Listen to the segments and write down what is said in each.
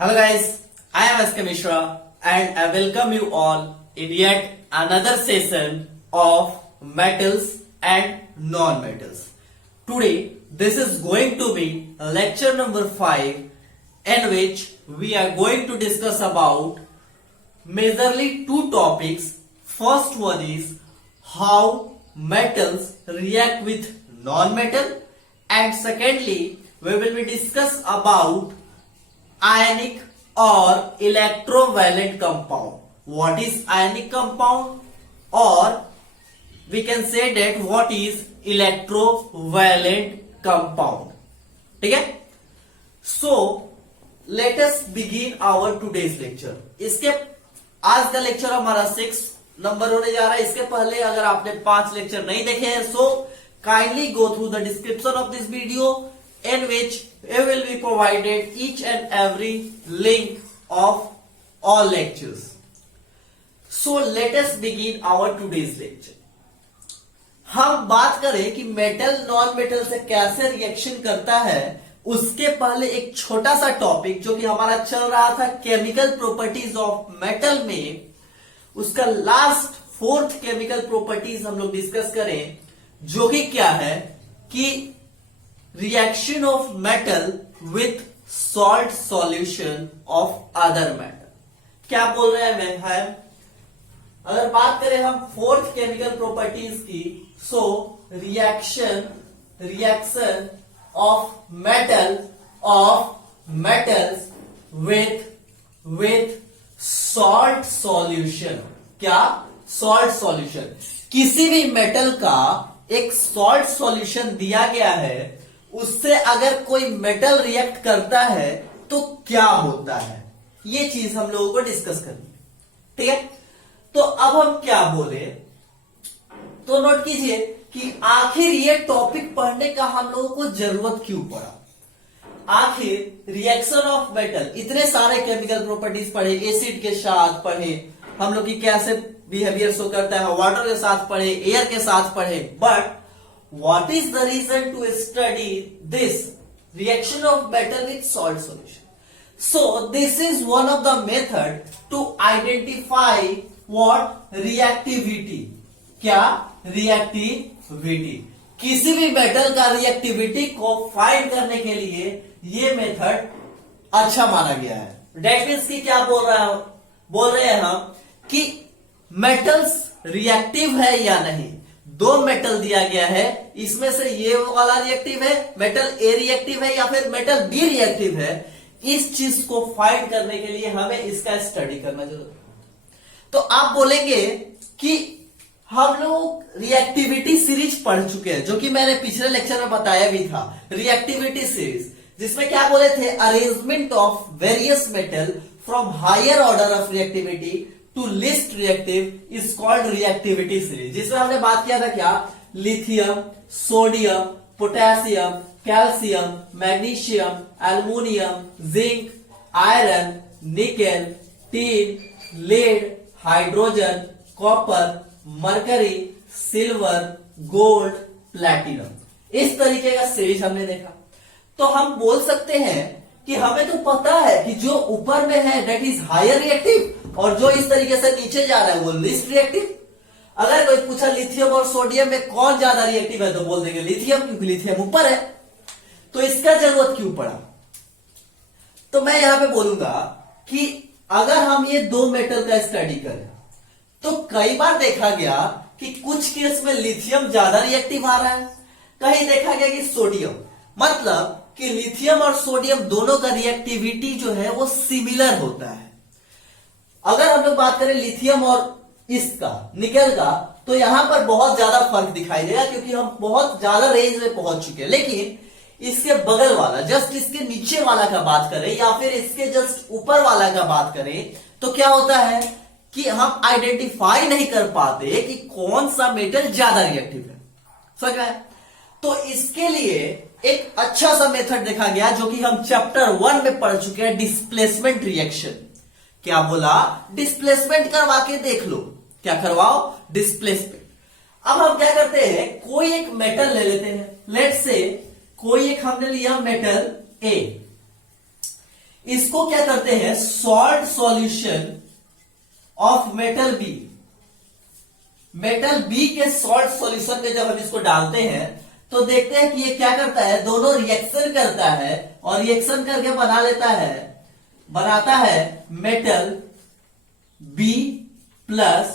Hello guys, I am SK Mishra and I welcome you all in yet another session of metals and non-metals. Today this is going to be lecture number 5 in which we are going to discuss about majorly two topics. First one is how metals react with non-metal, and secondly we will be discuss about ionic or electrovalent compound. What is ionic compound, or we can say that what is electrovalent compound. ठीक है? So let us begin our today's lecture. इसके आज का lecture हमारा 6 number होने जा रहा है. इसके पहले अगर आपने 5 लेक्चर नहीं देखे हैं, so kindly go through the description of this video in which it will be provided each and every link of all lectures. So let us begin our today's lecture. हम बात करें कि मेटल नॉन मेटल से कैसे reaction करता है, उसके पहले एक छोटा सा टॉपिक जो कि हमारा चल रहा था केमिकल प्रॉपर्टीज ऑफ मेटल में, उसका लास्ट 4th केमिकल प्रॉपर्टीज हम लोग डिस्कस करें, जो कि क्या है कि reaction of metal with salt solution of other metal. क्या बोल रहे हैं हम? अगर बात करें हम 4th केमिकल प्रॉपर्टीज की, so reaction of metals with salt solution. क्या? Salt solution. किसी भी मेटल का एक सॉल्ट सॉल्यूशन दिया गया है, उससे अगर कोई मेटल रिएक्ट करता है तो क्या होता है, ये चीज हम लोगों को डिस्कस करनी है. ठीक है? तो अब हम क्या बोले, तो नोट कीजिए कि आखिर ये टॉपिक पढ़ने का हम लोगों को जरूरत क्यों पड़ा. आखिर रिएक्शन ऑफ मेटल, इतने सारे केमिकल प्रॉपर्टीज पढ़े, एसिड के साथ पढ़े हम लोग की कैसे बिहेवियर शो करता है, वाटर के साथ पढ़े, एयर के साथ पढ़े, but what is the reason to study this reaction of metal with salt solution? So this is one of the method to identify what reactivity. क्या? रिएक्टिविटी. किसी भी मेटल का रिएक्टिविटी को फाइंड करने के लिए ये मेथड अच्छा माना गया है. डेट मीन्स की क्या बोल रहे हैं हम कि मेटल्स रिएक्टिव है या नहीं. 2 मेटल दिया गया है, इसमें से ये वाला रिएक्टिव है, मेटल ए रिएक्टिव है या फिर मेटल बी रिएक्टिव है. इस चीज को फाइंड करने के लिए हमें इसका स्टडी करना जरूरी है. तो आप बोलेंगे कि हम लोग रिएक्टिविटी सीरीज पढ़ चुके हैं, जो कि मैंने पिछले लेक्चर में बताया भी था, रिएक्टिविटी सीरीज, जिसमें क्या बोले थे, arrangement of various metal from higher order of reactivity to least reactive is called reactivity series. जिसमें हमने बात किया था क्या, lithium, sodium, potassium, calcium, magnesium, aluminium, zinc, iron, nickel, tin, lead, hydrogen, copper, mercury, silver, gold, platinum. इस तरीके का series हमने देखा. तो हम बोल सकते हैं कि हमें तो पता है कि जो ऊपर में है दैट इज हायर रिएक्टिव, और जो इस तरीके से नीचे जा रहा है वो लिस्ट रिएक्टिव. अगर कोई पूछा लिथियम और सोडियम में कौन ज्यादा रिएक्टिव है, तो बोल देंगे लिथियम, क्योंकि लिथियम ऊपर है. तो इसका जरूरत क्यों पड़ा? तो मैं यहां पे बोलूंगा कि अगर हम ये 2 मेटल का स्टडी करें, तो कई बार देखा गया कि कुछ केस में लिथियम ज्यादा रिएक्टिव आ रहा है, कहीं देखा गया कि सोडियम. मतलब कि लिथियम और सोडियम दोनों का रिएक्टिविटी जो है वो सिमिलर होता है. अगर हम लोग बात करें लिथियम और इसका निकेल का, तो यहां पर बहुत ज्यादा फर्क दिखाई देगा, क्योंकि हम बहुत ज्यादा रेंज में पहुंच चुके हैं. लेकिन इसके बगल वाला, जस्ट इसके नीचे वाला का बात करें या फिर इसके जस्ट ऊपर वाला का बात करें, तो क्या होता है कि हम आइडेंटिफाई नहीं कर पाते कि कौन सा मेटल ज्यादा रिएक्टिव है. समझ रहे हैं? तो इसके लिए एक अच्छा सा मेथड देखा गया, जो कि हम चैप्टर 1 में पढ़ चुके हैं, डिस्प्लेसमेंट रिएक्शन. क्या बोला? डिस्प्लेसमेंट करवा के देख लो. क्या करवाओ? डिस्प्लेसमेंट. अब हम क्या करते हैं, कोई एक मेटल ले लेते हैं. लेट्स से कोई एक हमने लिया मेटल ए, इसको क्या करते हैं, salt solution of metal B. Metal B के सॉल्ट सॉल्यूशन में जब हम इसको डालते हैं तो देखते हैं कि ये क्या करता है, दोनों रिएक्शन करता है और रिएक्शन करके बनाता है metal B plus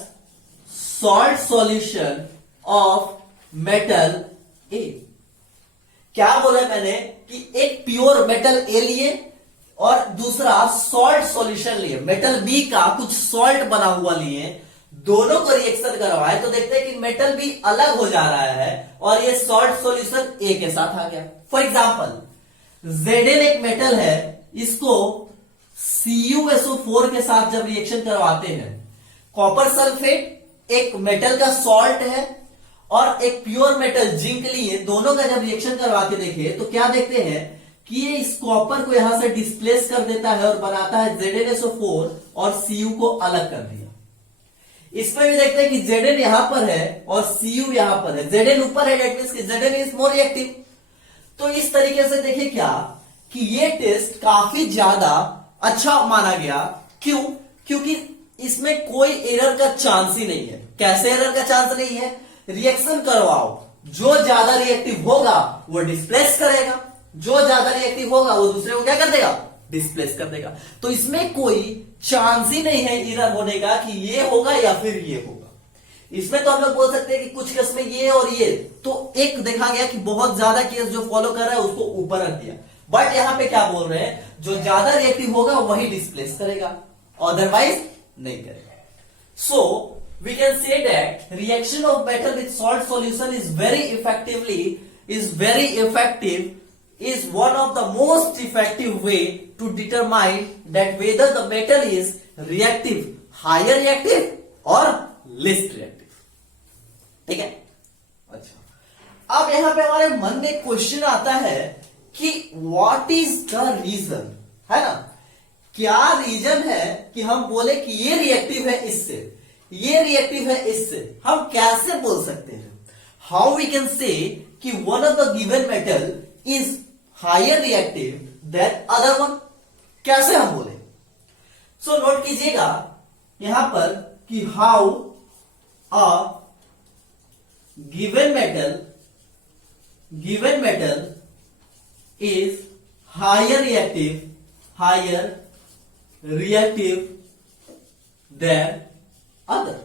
salt solution of metal A. क्या बोला मैंने कि एक प्योर मेटल ए लिए और दूसरा सॉल्ट सॉल्यूशन लिए, मेटल बी का कुछ सॉल्ट बना हुआ लिए, दोनों को रिएक्शन करवाए तो देखते हैं कि मेटल बी अलग हो जा रहा है और ये सॉल्ट सॉल्यूशन ए के साथ आ गया। फॉर एग्जांपल Zn एक मेटल है, इसको CuSO4 के साथ जब रिएक्शन करवाते हैं, कॉपर सल्फेट एक मेटल का सॉल्ट है और एक प्योर मेटल जिंक लिए, दोनों का जब रिएक्शन करवा के देखे तो क्या देखते हैं कि ये इस कॉपर को यहां से डिस्प्लेस कर देता है और बनाता है ZnSO4 और Cu को अलग कर दिया। इसमें भी देखते हैं कि Zn यहां पर है और Cu यहां पर है, Zn ऊपर है, डेट मींस कि Zn इज मोर रिएक्टिव। तो इस तरीके से देखिए क्या कि ये टेस्ट काफी ज्यादा अच्छा माना गया। क्यों? क्योंकि इसमें कोई एरर का चांस ही नहीं है। कैसे एरर का चांस नहीं है? रिएक्शन करवाओ, जो ज्यादा रिएक्टिव होगा वो डिस्प्लेस करेगा, जो ज्यादा रिएक्टिव होगा वो दूसरे को क्या कर देगा, डिस्प्लेस कर देगा। तो इसमें कोई चांस ही नहीं है एरर होने का कि ये होगा या फिर ये होगा। इसमें तो हम लोग बोल सकते हैं कि कुछ केस में ये और ये, तो एक देखा गया कि बहुत ज्यादा केस जो फॉलो कर रहा है उसको ऊपर रख दिया। बट यहां पे क्या बोल रहे हैं, जो ज्यादा रिएक्टिव होगा वही डिस्प्लेस करेगा, अदरवाइज नहीं करेगा। So we can say that reaction of metal with salt solution is very effective, is one of the most effective way to determine that whether the metal is reactive, higher reactive or less reactive। ठीक है। अच्छा, अब यहां पे हमारे मन में question आता है कि what is the reason, है ना, क्या रीजन है कि हम बोले कि ये रिएक्टिव है इससे, ये रिएक्टिव है इससे, हम कैसे बोल सकते हैं? How we can say कि one of the given metal is higher reactive than other one, कैसे हम बोले? सो नोट कीजिएगा यहां पर कि how a given metal is higher reactive than other.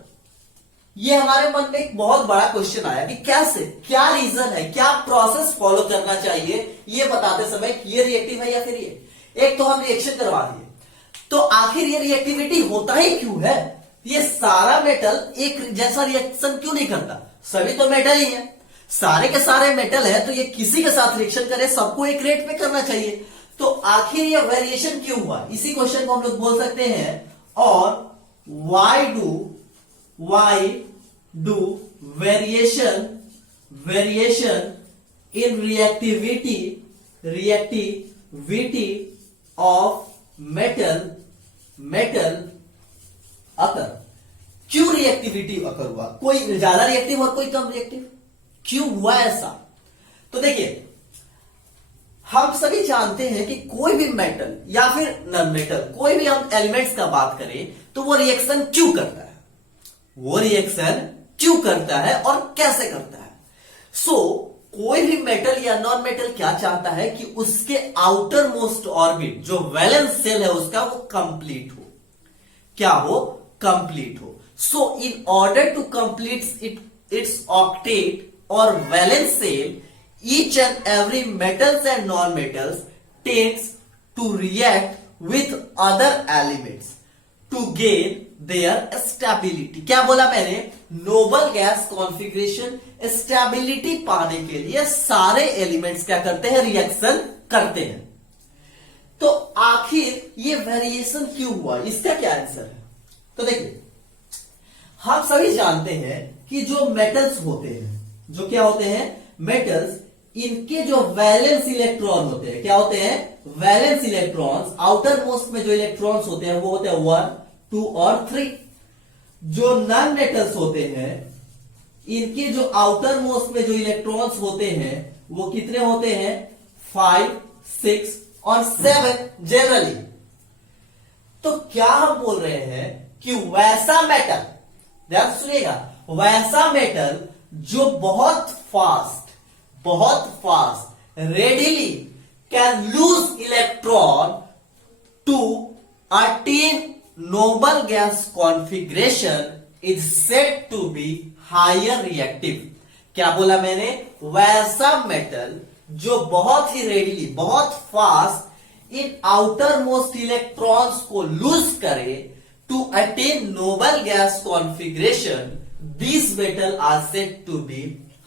ये हमारे मन में एक बहुत बड़ा क्वेश्चन आया कि कैसे, क्या रीजन है, क्या प्रोसेस फॉलो करना चाहिए ये बताते समय कि ये रिएक्टिव है या फिर ये। एक तो हम रिएक्शन करवा दिए, तो आखिर ये रिएक्टिविटी होता ही क्यों है? ये सारा मेटल एक जैसा रिएक्शन क्यों नहीं करता? सभी तो मेटल ही है, सारे के सारे मेटल है, तो ये किसी के साथ रिएक्शन करे, सबको एक रेट पे करना चाहिए। तो आखिर ये वेरिएशन क्यों हुआ? इसी क्वेश्चन को हम लोग बोल सकते हैं, और why do variation in reactivity of metal occur? क्यों रिएक्टिविटी अकर हुआ? कोई ज्यादा रिएक्टिव और कोई कम रिएक्टिव, क्यों हुआ ऐसा? तो देखिए, हम सभी जानते हैं कि कोई भी मेटल या फिर नॉन मेटल, कोई भी हम एलिमेंट्स का बात करें तो वो रिएक्शन क्यों करता है, वो रिएक्शन क्यों करता है और कैसे करता है? कोई भी मेटल या नॉन मेटल क्या चाहता है कि उसके आउटर मोस्ट ऑर्बिट, जो वैलेंस सेल है उसका, वो कंप्लीट हो। क्या हो? कंप्लीट हो। In order to complete its octet और valence shell, each and every metals and non-metals tends to react with other elements to gain their stability। क्या बोला मैंने? नोबल गैस कॉन्फ़िगरेशन, स्टेबिलिटी पाने के लिए सारे एलिमेंट्स क्या करते हैं? रिएक्शन करते हैं। तो आखिर ये वेरिएशन क्यों हुआ, इसका क्या आंसर है? तो देखिए, हम सभी जानते हैं कि जो मेटल्स होते हैं, जो क्या होते हैं? मेटल्स, इनके जो वैलेंस इलेक्ट्रॉन होते हैं, क्या होते हैं? वैलेंस इलेक्ट्रॉन्स, आउटर मोस्ट में जो इलेक्ट्रॉन्स होते हैं वो होते हैं 1, 2 और 3। जो नॉन मेटल्स होते हैं, इनके जो आउटर मोस्ट में जो इलेक्ट्रॉन्स होते हैं वो कितने होते हैं? 5, 6 और 7 जनरली। तो क्या हम बोल रहे हैं कि वैसा मेटल, ध्यान सुनिएगा, वैसा मेटल जो बहुत fast readily can lose electron to attain noble gas configuration is said to be higher reactive. क्या बोला मैंने? वैसा मेटल जो बहुत ही रेडिली, बहुत fast in outer most electrons को लूज करे to attain noble gas configuration, these metal are said to be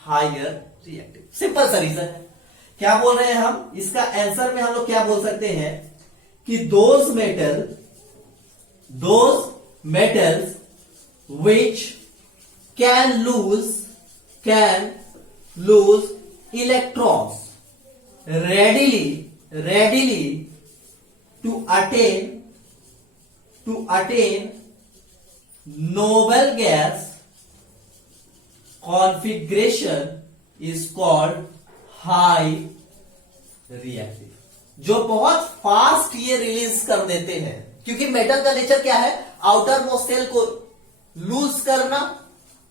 higher reactive। Simple सा रीजन है। क्या बोल रहे हैं हम? इसका आंसर में हम लोग क्या बोल सकते हैं कि those metals which can lose electrons readily to attain noble gas configuration is called high reactive। जो बहुत फास्ट ये रिलीज कर देते हैं, क्योंकि मेटल का नेचर क्या है? आउटर मोस्ट सेल को लूज करना,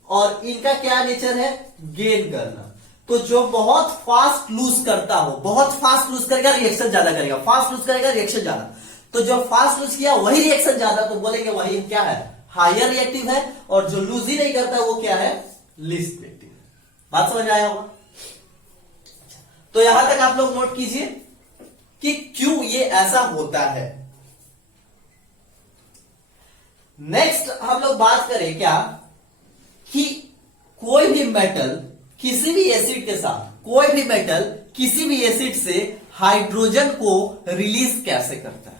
और इनका क्या नेचर है? गेन करना। तो जो बहुत फास्ट लूज करता हो, बहुत फास्ट लूज करेगा, रिएक्शन ज्यादा करेगा, फास्ट लूज करेगा, रिएक्शन ज्यादा। तो जो फास्ट लूज किया वही रिएक्शन ज्यादा, तो बोलेंगे वही क्या है? हायर रिएक्टिव है। और जो लूज ही नहीं करता वो क्या है? Least reactive. बात समझ आया होगा? तो यहां तक आप लोग नोट कीजिए कि क्यों ये ऐसा होता है। नेक्स्ट हम लोग बात करें क्या कि कोई भी मेटल किसी भी एसिड के साथ, कोई भी मेटल किसी भी एसिड से हाइड्रोजन को रिलीज कैसे करता है।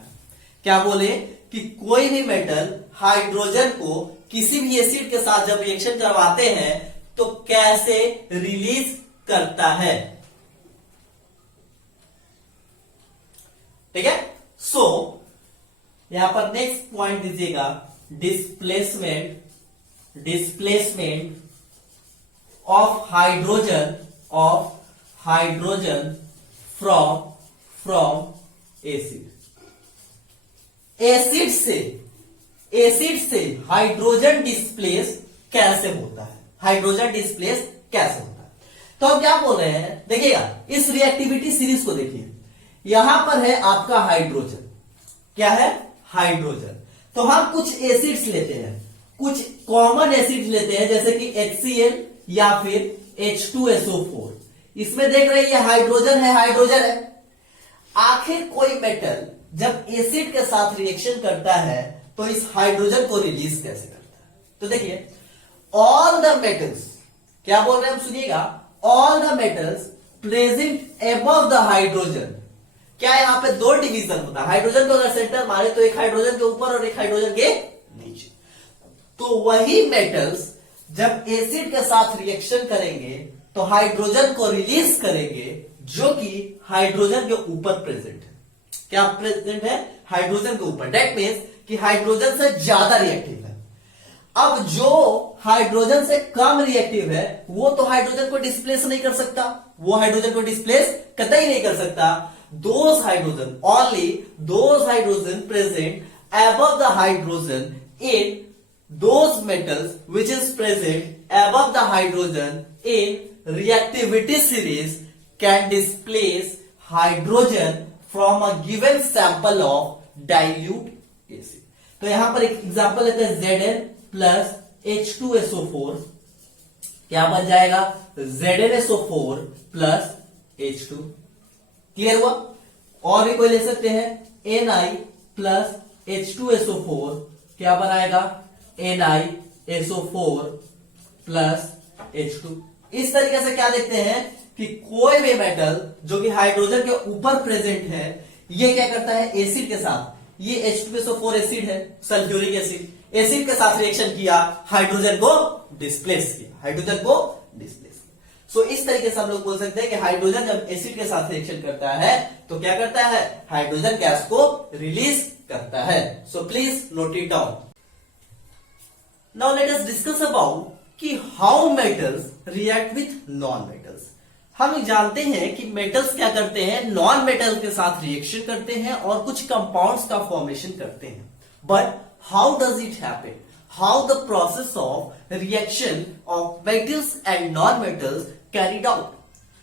क्या बोले कि कोई भी मेटल हाइड्रोजन को किसी भी एसिड के साथ जब रिएक्शन करवाते हैं तो कैसे रिलीज करता है। ठीक है? सो यहां पर नेक्स्ट पॉइंट दीजिएगा, displacement of hydrogen from acid. Acid से हाइड्रोजन डिस्प्लेस कैसे होता है? हाइड्रोजन डिस्प्लेस कैसे होता है? तो हम क्या बोल रहे हैं, देखिएगा इस रिएक्टिविटी सीरीज को देखिए। यहां पर है आपका हाइड्रोजन, क्या है? हाइड्रोजन। तो हम कुछ एसिड्स लेते हैं, कुछ कॉमन एसिड्स लेते हैं, जैसे कि HCl या फिर H2SO4। इसमें देख रहे हैं ये हाइड्रोजन है। आखिर कोई मेटल जब एसिड के साथ रिएक्शन करता है तो इस हाइड्रोजन को रिलीज कैसे करता है? तो देखिए, ऑल द मेटल्स, क्या बोल रहे हैं हम? सुनिएगा, all the metals present above the hydrogen. क्या यहां पे दो डिवीजन होता है? हाइड्रोजन को अगर सेंटर मारे तो एक हाइड्रोजन के ऊपर और एक हाइड्रोजन के नीचे। तो वही मेटल्स जब एसिड के साथ रिएक्शन करेंगे तो हाइड्रोजन को रिलीज करेंगे, जो कि हाइड्रोजन के ऊपर प्रेजेंट है। क्या प्रेजेंट है? हाइड्रोजन के ऊपर। दैट मीन्स कि हाइड्रोजन से ज्यादा रिएक्टिव है। अब जो हाइड्रोजन से कम रिएक्टिव है वो तो हाइड्रोजन को डिस्प्लेस नहीं कर सकता, वो हाइड्रोजन को डिस्प्लेस कतई नहीं कर सकता। Those hydrogen, only those hydrogen present above the hydrogen in those metals which is present above the hydrogen in reactivity series can displace hydrogen from a given sample of dilute acid। तो यहां पर एक example लेते हैं, Zn plus H2SO4 क्या बन जाएगा? ZnSO4 plus H2। Clear हुआ? और भी कोई ले सकते हैं, Na प्लस H2SO4 क्या बनाएगा? NiSO4 plus H2। इस तरीके से क्या देखते हैं कि कोई भी मेटल जो कि हाइड्रोजन के ऊपर प्रेजेंट है, ये क्या करता है? एसिड के साथ, ये H2SO4 एसिड है, सल्फ्यूरिक एसिड के साथ रिएक्शन किया, हाइड्रोजन को डिस्प्लेस किया, सो इस तरीके से हम लोग बोल सकते हैं कि हाइड्रोजन जब एसिड के साथ रिएक्शन करता है तो क्या करता है? हाइड्रोजन गैस को रिलीज करता है। So please note it down. Now let us discuss about कि how metals react with non metals. हम जानते हैं कि मेटल्स क्या करते हैं? नॉन मेटल के साथ रिएक्शन करते हैं और कुछ कंपाउंड्स का फॉर्मेशन करते हैं। But how does it happen? How the process of reaction of metals and non-metals carried out?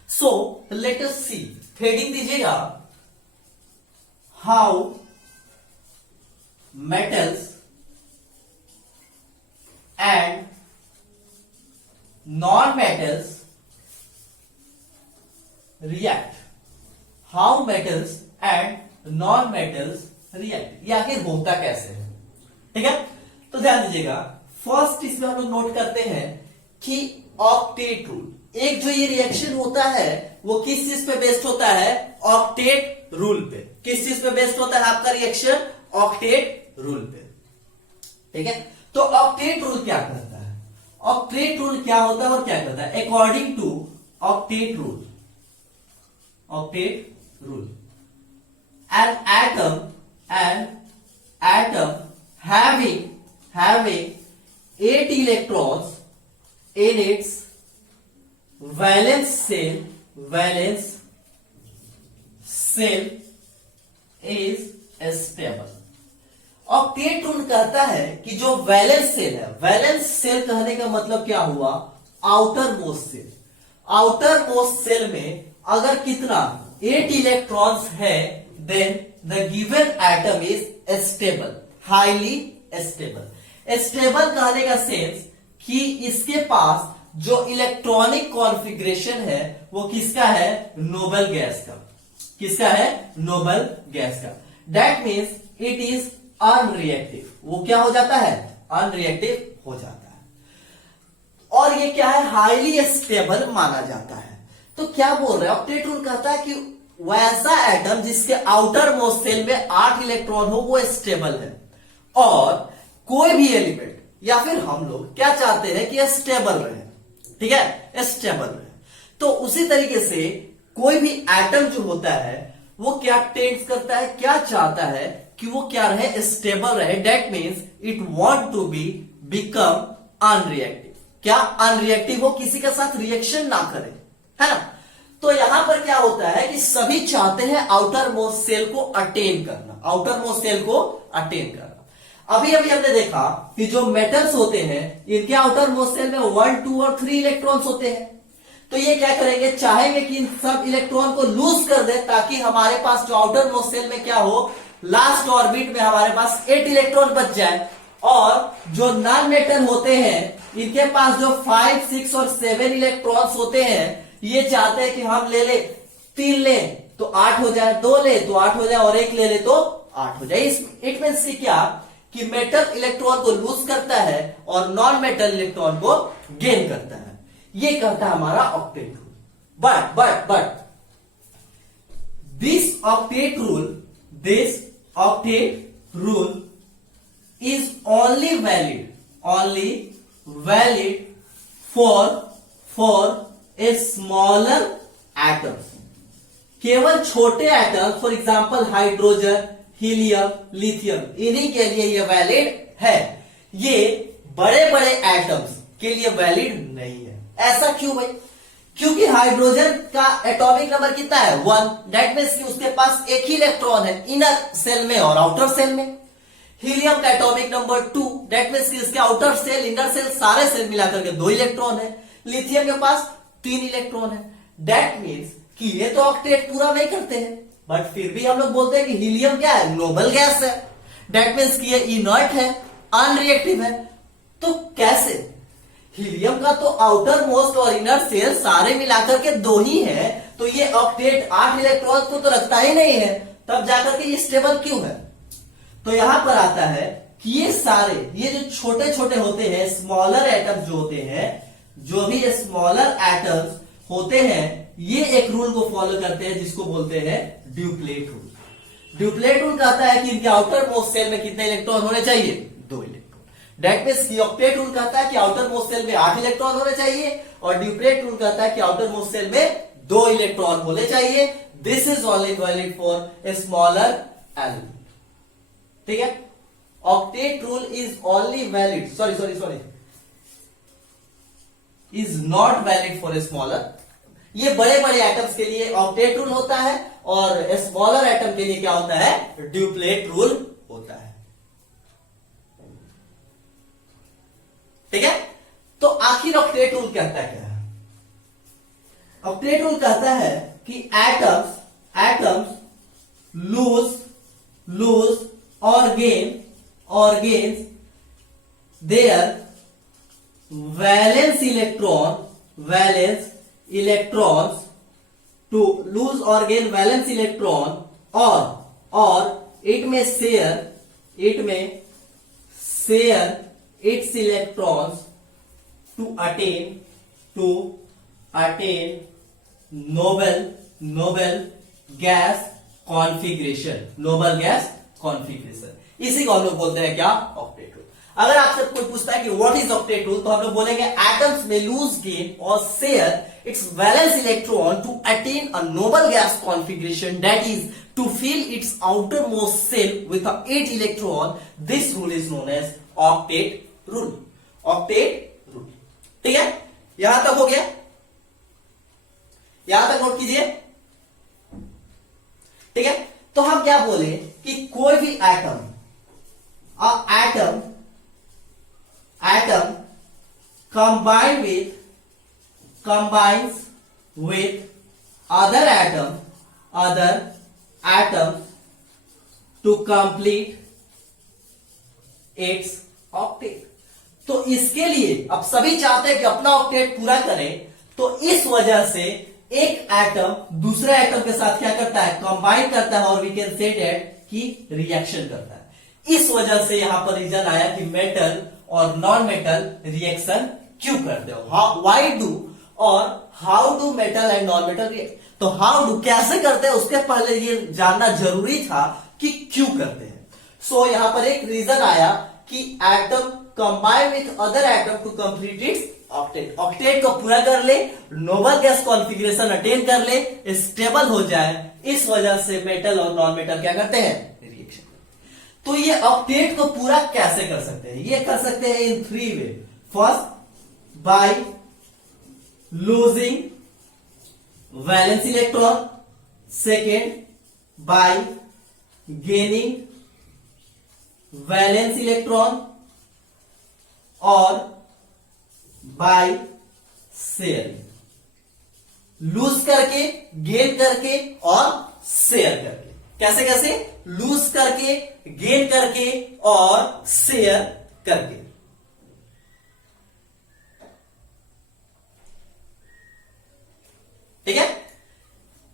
So let us see. Heading दीजिएगा, how metals and non-metals react. How metals and non-metals react. ये आखिर होता कैसे है? ठीक है, तो ध्यान दीजिएगा। फर्स्ट इसमें हम लोग नोट करते हैं कि ऑक्टेट रूल, एक जो ये रिएक्शन होता है वो किस चीज पे बेस्ड होता है? ऑक्टेट रूल पे। किस चीज पे बेस्ड होता है आपका रिएक्शन? ऑक्टेट रूल पे। ठीक है, तो ऑक्टेट रूल क्या करता है? ऑक्टेट रूल क्या होता है और क्या करता है? According to octet rule, octet rule, an atom having 8 electrons in its valence shell is stable. Octet rule कहता है कि जो वैलेंस सेल है, वैलेंस सेल कहने का मतलब क्या हुआ? Outer most shell. Outer most shell में अगर कितना 8 इलेक्ट्रॉन्स है, then the given atom is stable, highly stable. Stable कहने का सेंस कि इसके पास जो इलेक्ट्रॉनिक कॉन्फ़िगरेशन है वो किसका है? नोबल गैस का। किसका है? नोबल गैस का। That means it is unreactive. वो क्या हो जाता है? अनरिएक्टिव हो जाता है। और ये क्या है? हाईली स्टेबल माना जाता है। तो क्या बोल रहे हैं? ऑक्टेट रूल कहता है कि वैसा एटम जिसके आउटर मोस्ट सेल में 8 इलेक्ट्रॉन हो वो स्टेबल है, और कोई भी एलिमेंट या फिर हम लोग क्या चाहते हैं कि स्टेबल रहे। ठीक है, स्टेबल रहे। तो उसी तरीके से कोई भी एटम जो होता है वो क्या टेंड्स करता है, क्या चाहता है कि वो क्या रहे? स्टेबल रहे। That means it want to be become unreactive. क्या? अनरिएक्टिव हो, किसी के साथ रिएक्शन ना करे, है ना। तो यहां पर क्या होता है कि सभी चाहते हैं आउटर मोस्ट सेल को अटेन करना, आउटर मोस्ट सेल को अटेन करना। अभी हमने देखा कि जो मेटल्स होते हैं इनके आउटर मोस्ट सेल में 1, 2 और 3 इलेक्ट्रॉन्स होते हैं। तो ये क्या करेंगे? चाहेंगे कि इन सब इलेक्ट्रॉन को लूज कर दे ताकि हमारे पास जो आउटर मोस्ट सेल में क्या हो, लास्ट ऑर्बिट में हमारे पास 8 इलेक्ट्रॉन बच जाए। और जो नॉन मेटल होते हैं इनके पास जो 5, 6 और 7 इलेक्ट्रॉन्स होते हैं, ये चाहते हैं कि हम ले 3 ले तो 8 हो जाए, 2 ले तो 8 हो जाए, और 1 ले तो 8 हो जाए। इट मीन्स की क्या? कि मेटल इलेक्ट्रॉन को लूज करता है और नॉन मेटल इलेक्ट्रॉन को गेन करता है। ये कहता है हमारा octet rule. But this octet rule is only valid for a smaller atoms। केवल छोटे atoms, for example hydrogen, helium, lithium, इन्हीं के लिए ये वैलिड है। ये बड़े बड़े एटम्स के लिए वैलिड नहीं है। ऐसा क्यों भाई? क्योंकि हाइड्रोजन का एटॉमिक नंबर कितना है? 1। दैट मीन्स कि उसके पास एक ही इलेक्ट्रॉन है इनर सेल में और आउटर सेल में। हीलियम का एटॉमिक नंबर 2, दैट मीन्स कि इसके आउटर सेल, इनर सेल, सारे सेल मिलाकर के 2 इलेक्ट्रॉन है। लिथियम के पास 3 इलेक्ट्रॉन है। दैट मीन्स कि ये तो ऑक्टेट पूरा नहीं करते हैं, बट फिर भी हम लोग बोलते हैं कि हीलियम क्या है? नोबल गैस है। दैट मीन्स कि ये इनर्ट है, अनरिएक्टिव है। तो कैसे? हीलियम का तो आउटर मोस्ट और इनर सेल सारे मिलाकर के 2 ही है, तो ये ऑक्टेट 8 इलेक्ट्रॉन को तो रखता ही नहीं है, तब जाकर के ये स्टेबल क्यों है? तो यहां पर आता है कि ये सारे, ये जो छोटे छोटे होते हैं, स्मॉलर एटम्स जो होते हैं, जो भी स्मॉलर एटम्स होते हैं, ये एक रूल को फॉलो करते हैं जिसको बोलते हैं ड्यूप्लेट रूल। ड्यूप्लेट रूल कहता है कि इनके आउटर मोस्ट सेल में कितने इलेक्ट्रॉन होने चाहिए? 2 electron. That means octet rule कहता है कि आउटर मोस्ट सेल में 8 इलेक्ट्रॉन होने चाहिए, और ड्यूप्लेट रूल कहता है कि आउटर मोस्ट सेल में 2 इलेक्ट्रॉन होने चाहिए। This is only valid for a smaller element. ठीक है, octet rule is only valid, sorry is not valid for a smaller. ये बड़े बड़े एटम्स के लिए ऑक्टेट रूल होता है, और स्मॉलर एटम के लिए क्या होता है? ड्यूप्लेट रूल होता है। तो आखिर ऑक्टेट रूल कहता क्या है? ऑक्टेट रूल कहता है कि atoms lose or gains their valence electrons to lose or gain valence electron, or it may share its electrons to attain noble gas configuration. इसी को हम लोग बोलते हैं क्या? Octet rule. अगर आपसे कोई पूछता है कि व्हाट इज ऑक्टेट रूल, तो हम लोग बोलेंगे एटम्स में लूज गेन और share its valence electron to attain a noble gas configuration, that is to fill its outer most shell with 8 electron. This rule is known as octet rule. ठीक है, यहां तक हो गया? यहां तक नोट कीजिए. ठीक है, तो हम क्या बोले कि कोई भी atom combines with other atom to complete its octet. तो इसके लिए अब सभी चाहते हैं कि अपना ऑक्टेट पूरा करें, तो इस वजह से एक एटम दूसरे एटम के साथ क्या करता है? कंबाइन करता है, और वी कैन से दैट कि रिएक्शन करता है. इस वजह से यहां पर रीजन आया कि मेटल और नॉन मेटल रिएक्शन क्यों करते हो, व्हाई डू और how do metal and non metal react. तो हाउ डू कैसे करते हैं उसके पहले ये जानना जरूरी था कि क्यों करते हैं. सो यहां पर एक रीजन आया कि atom combine with other atom to complete its octet को पूरा कर ले, नोबल गैस कॉन्फ़िगरेशन अटेन कर ले, स्टेबल हो जाए. इस वजह से मेटल और नॉन मेटल क्या करते हैं? रिएक्शन. तो ये ऑक्टेट को पूरा कैसे कर सकते हैं? ये कर सकते हैं in 3 way. First, by losing valence electron. Second, by gaining valence electron, और बाय शेयरिंग. लूज करके, गेन करके और शेयर करके. कैसे? लूज करके, गेन करके और शेयर करके. ठीक है,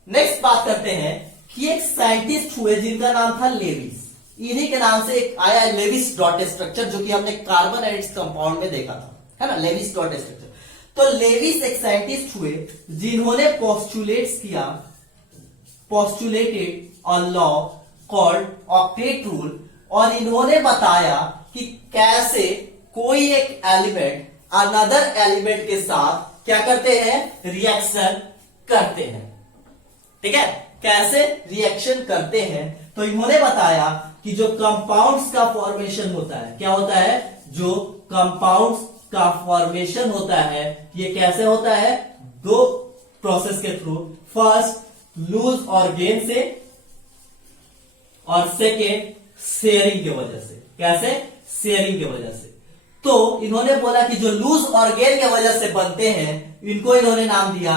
नेक्स्ट बात करते हैं कि एक साइंटिस्ट हुए जिनका नाम था लेविस. इन्हीं के नाम से एक आया लेविस डॉट स्ट्रक्चर, जो कि हमने कार्बन एंड इट्स कंपाउंड में देखा था, है ना, लेविस डॉट स्ट्रक्चर. तो लेविस एक साइंटिस्ट हुए जिन्होंने postulated a law called octet rule, और इन्होंने बताया कि कैसे कोई एक एलिमेंट अनदर एलिमेंट के साथ क्या करते हैं? रिएक्शन करते हैं. ठीक है, कैसे रिएक्शन करते हैं? तो इन्होंने बताया कि जो कंपाउंड्स का फॉर्मेशन होता है, क्या होता है? जो कंपाउंड्स का फॉर्मेशन होता है, ये कैसे होता है? 2 प्रोसेस के थ्रू. फर्स्ट, लूज और गेन से, और सेकेंड, शेयरिंग की वजह से. कैसे? शेयरिंग की वजह से. तो इन्होंने बोला कि जो लूज और गेन की वजह से बनते हैं, इनको इन्होंने नाम दिया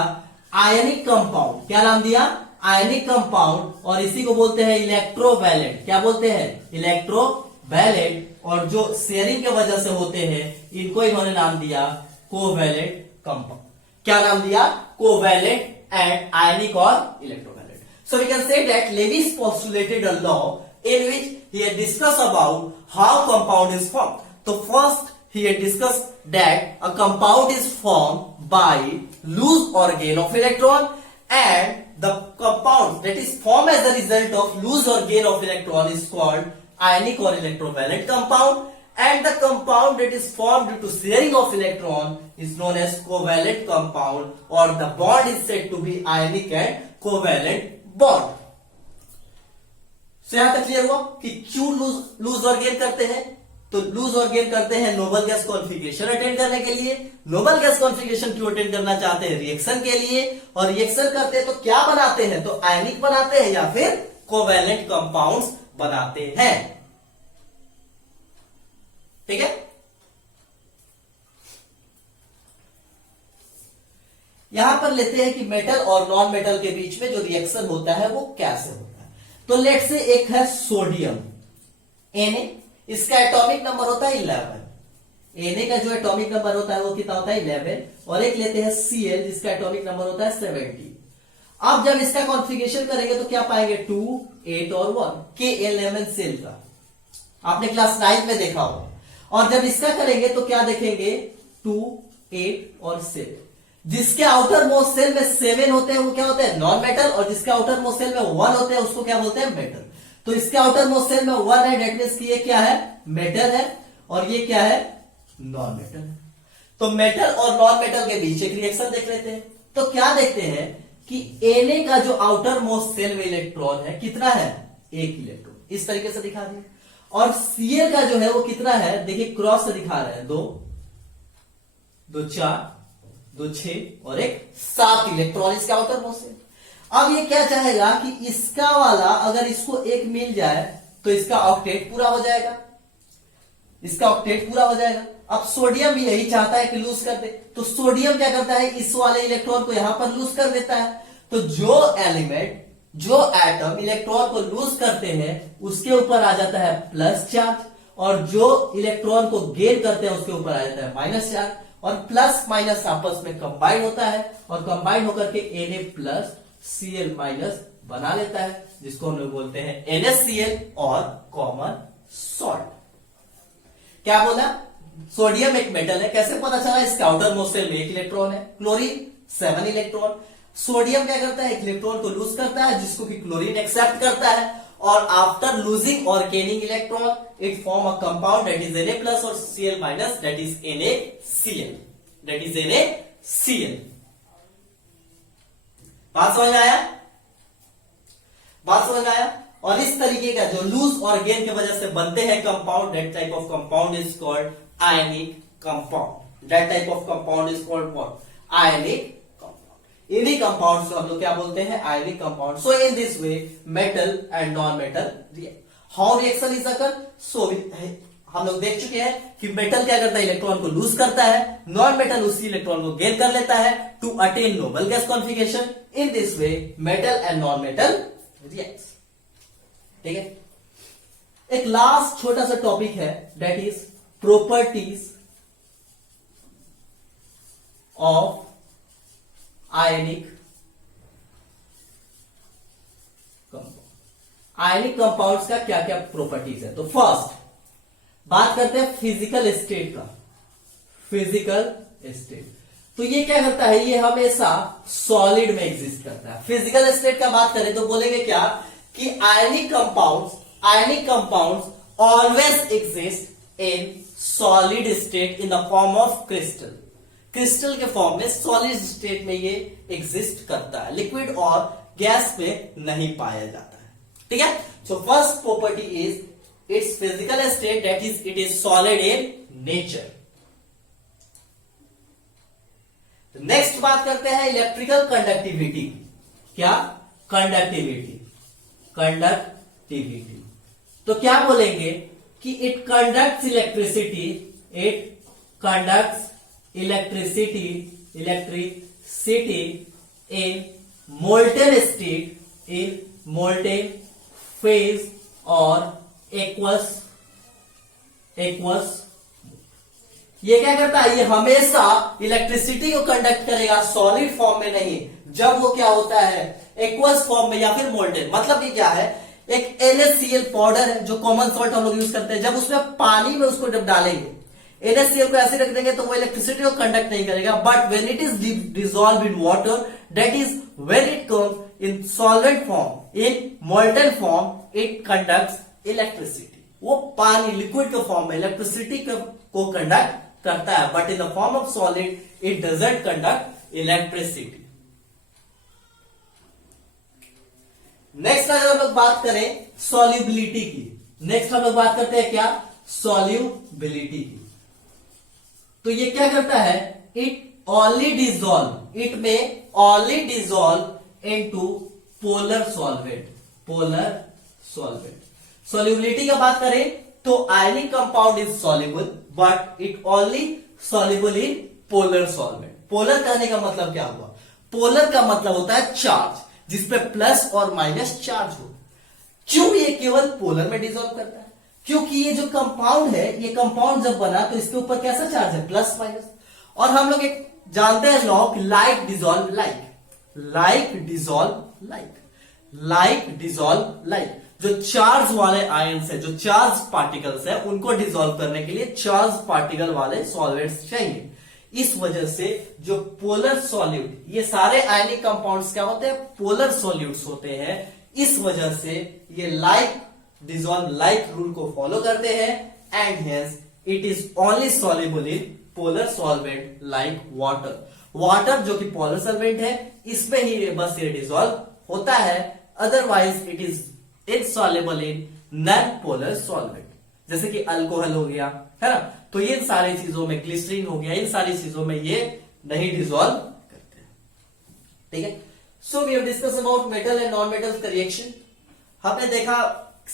आयनिक कंपाउंड. क्या नाम दिया? Ionic compound. और इसी को बोलते हैं इलेक्ट्रोवैलेंट. क्या बोलते हैं? इलेक्ट्रोवैलेंट. और जो शेयरिंग की वजह से होते हैं, इनको इन्होंने नाम दिया कोवैलेंट कंपाउंड. क्या नाम दिया? कोवैलेंट एंड आयनिक और electrovalent. So we can say that Lewis postulated a law in which he had discussed about how compound is formed. So first he had discussed that a compound is formed by lose or gain of electron, and the compound that is formed as a result of lose or gain of electron is called ionic or electrovalent compound, and the compound that is formed due to sharing of electron is known as covalent compound, or the bond is said to be ionic and covalent bond. यहां तक clear हुआ कि क्यों loose और gain करते हैं. तो loose और गेन करते हैं नोबल गैस कॉन्फ़िगरेशन अटेंड करने के लिए. नोबल गैस कॉन्फ़िगरेशन क्यों अटेंड करना चाहते हैं? रिएक्शन के लिए. और रिएक्शन करते हैं तो क्या बनाते हैं? तो आयनिक बनाते हैं या फिर कोवैलेंट कंपाउंड्स बनाते हैं. ठीक है, यहां पर लेते हैं कि मेटल और नॉन मेटल के बीच में जो रिएक्शन होता है वो कैसे होता है। तो लेट से एक है सोडियम Na, इसका एटॉमिक नंबर होता है 11। Na का जो एटॉमिक नंबर होता है वो कितना होता है 11। और एक लेते हैं Cl जिसका एटॉमिक नंबर होता है 70। अब जब इसका कॉन्फ़िगरेशन करेंगे तो क्या पाएंगे 2, 8 और 1 K11 सेल का, आपने क्लास 9 में देखा होगा। और जब इसका करेंगे तो क्या देखेंगे 2, 8 और 7। जिसके आउटर मोस्ट सेल में 7 होते हैं वो क्या होते हैं नॉन मेटल, और जिसके आउटर मोस्ट सेल में 1 होते हैं उसको क्या बोलते हैं मेटल। तो इसके आउटर मोस्ट सेल में 1 है, डेट मींस कि ये क्या है मेटल है, और ये क्या है नॉन मेटल है। तो मेटल और नॉन मेटल के बीच एक रिएक्शन देख लेते हैं। तो क्या देखते हैं कि Na का जो आउटर मोस्ट सेल में इलेक्ट्रॉन है कितना है 1 इलेक्ट्रॉन, इस तरीके से दिखा दिया। और Cl का जो है वो कितना है, देखिए क्रॉस से दिखा रहे हैं 2, 2 4, 2 6 और एक 7 इलेक्ट्रॉन इसका आउटर मोस्ट सेल। अब ये क्या चाहेगा कि इसका वाला अगर इसको 1 मिल जाए तो इसका ऑक्टेट पूरा हो जाएगा, इसका ऑक्टेट पूरा हो जाएगा। अब सोडियम भी यही चाहता है कि लूज कर दे, तो सोडियम क्या करता है इस वाले इलेक्ट्रॉन को यहां पर लूज कर देता है। तो जो एलिमेंट जो एटम इलेक्ट्रॉन को लूज करते हैं उसके ऊपर आ जाता है प्लस चार्ज, और जो इलेक्ट्रॉन को गेन करते हैं उसके ऊपर आ जाता है माइनस चार्ज। और प्लस माइनस आपस में कंबाइन होता है, और कंबाइन होकर के Na प्लस Cl माइनस बना लेता है, जिसको हम लोग बोलते हैं NaCl और कॉमन सॉल्ट। क्या बोला, सोडियम एक मेटल है, कैसे पता चला, इसके आउटर मोस्ट सेल में 1 इलेक्ट्रॉन है, क्लोरीन 7 इलेक्ट्रॉन। सोडियम क्या करता है, एक इलेक्ट्रॉन को लूज करता है जिसको कि क्लोरीन एक्सेप्ट करता है, और आफ्टर लूजिंग और gaining electron it form a compound that is Na plus और Cl minus that is NaCl, that is NaCl। बात समझ में आया, बात समझ में आया। और इस तरीके का जो लूज और गेन की वजह से बनते हैं compound, that type of compound is called ionic compound, that type of compound is called what ionic compound. इन्हीं कंपाउंड्स को हम लोग क्या बोलते हैं ionic compound. So in this way metal and non metal react, how reaction is occur. So हम लोग देख चुके हैं कि मेटल क्या करता है इलेक्ट्रॉन को लूज करता है, नॉन मेटल उसी इलेक्ट्रॉन को गेन कर लेता है to attain noble gas configuration. In this way metal and non metal react. ठीक है, एक लास्ट छोटा सा टॉपिक है that is properties of ionic compound. Ionic compounds का क्या क्या प्रॉपर्टीज है। तो फर्स्ट बात करते हैं फिजिकल स्टेट का। फिजिकल स्टेट तो ये क्या करता है, ये हमेशा सॉलिड में एग्जिस्ट करता है। फिजिकल स्टेट का बात करें तो बोलेंगे क्या कि ionic compounds always exist in solid state in the form of crystal. Crystal के फॉर्म में सॉलिड स्टेट में ये एग्जिस्ट करता है, लिक्विड और गैस में नहीं पाया जाता है। ठीक है, so first property is it's physical state, that is it is solid in nature. Next बात करते हैं इलेक्ट्रिकल कंडक्टिविटी। क्या कंडक्टिविटी, कंडक्टिविटी तो क्या बोलेंगे कि it conducts electricity, it conducts electricity in molten state, in molten phase और aqueous. ये क्या करता है, ये हमेशा इलेक्ट्रिसिटी को कंडक्ट करेगा, सॉलिड फॉर्म में नहीं, जब वो क्या होता है एक्वस फॉर्म में या फिर मोल्टेन। मतलब ये क्या है, एक NaCl पाउडर है जो कॉमन सॉल्ट हम लोग यूज करते हैं, जब उसमें पानी में उसको जब डालेंगे NaCl को ऐसे रख देंगे तो वो इलेक्ट्रिसिटी को कंडक्ट नहीं करेगा, but when it is dissolve in water, that is when it comes in solvent form, in molten form, it conducts electricity. वो पानी लिक्विड के फॉर्म में इलेक्ट्रिसिटी को कंडक्ट करता है, but in the form of solid it doesn't conduct electricity. Next अगर हम लोग बात करें सॉल्युबिलिटी की, नेक्स्ट हम लोग बात करते हैं क्या सॉल्युबिलिटी की। तो ये क्या करता है, इट ओनली डिसॉल्व, इट में only dissolve into polar solvent, polar solvent. Solubility का बात करें तो ionic compound is soluble but it only soluble in polar solvent. Polar कहने का मतलब क्या हुआ? पोलर का मतलब होता है चार्ज, जिसपे प्लस और माइनस चार्ज हो। क्यों ये केवल पोलर में डिसॉल्व करता है? क्योंकि ये जो कंपाउंड है, ये कंपाउंड जब बना तो इसके ऊपर कैसा चार्ज है? Plus minus. और हम लोग एक जानते हैं law, like dissolve like, like dissolve like, like dissolve like. जो चार्ज वाले आयंस है, जो चार्ज पार्टिकल्स है, उनको डिसॉल्व करने के लिए चार्ज पार्टिकल वाले सॉल्वेंट्स चाहिए। इस वजह से जो पोलर सॉल्यूट, ये सारे आयनिक कंपाउंड्स क्या होते हैं? पोलर सॉल्यूट्स होते हैं। इस वजह से ये लाइक डिसॉल्व लाइक रूल को फॉलो करते हैं, and hence it is only soluble in polar solvent like water. Water जो कि पोलर सॉल्वेंट है, इसमें ही बस ये डिसॉल्व होता है, otherwise it is insoluble in non polar solvent. जैसे कि अल्कोहल हो गया, है ना, तो ये सारी चीजों में, ग्लिसरीन हो गया, इन सारी चीजों में ये नहीं डिसॉल्व करते हैं। ठीक है, so we have discuss about metal and non metals का रिएक्शन। हमने देखा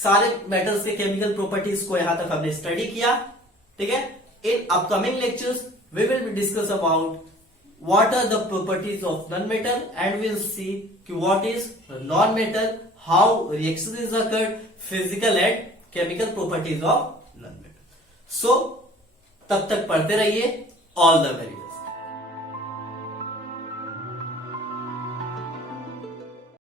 सारे मेटल्स के केमिकल प्रॉपर्टीज को, यहां तक हमने स्टडी किया। ठीक है, in upcoming lectures we will discuss about what are the properties of non-metal, and we'll see what is non-metal, how reaction is occurred, physical and chemical properties of non-metal. So तब तक पढ़ते रहिए। All the very best.